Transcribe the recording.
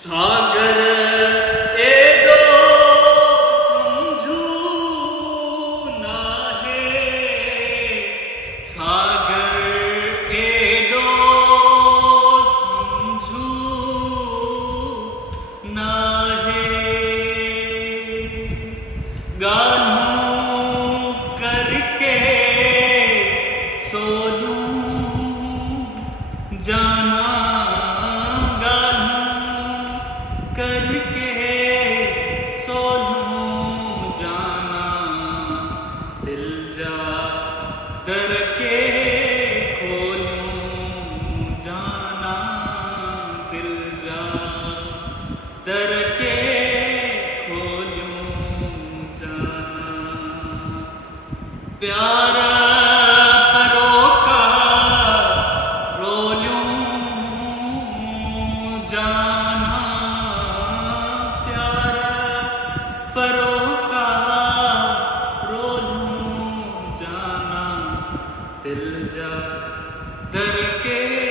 सागर एदो समझू नाहे सागर एदो समझू नाहे गानू करके सोलूं जाना करके सोलूं जाना दिल जा दर के खोलूं जाना दिल जा दर के खोलूं जाना प्यार दिल जा दर के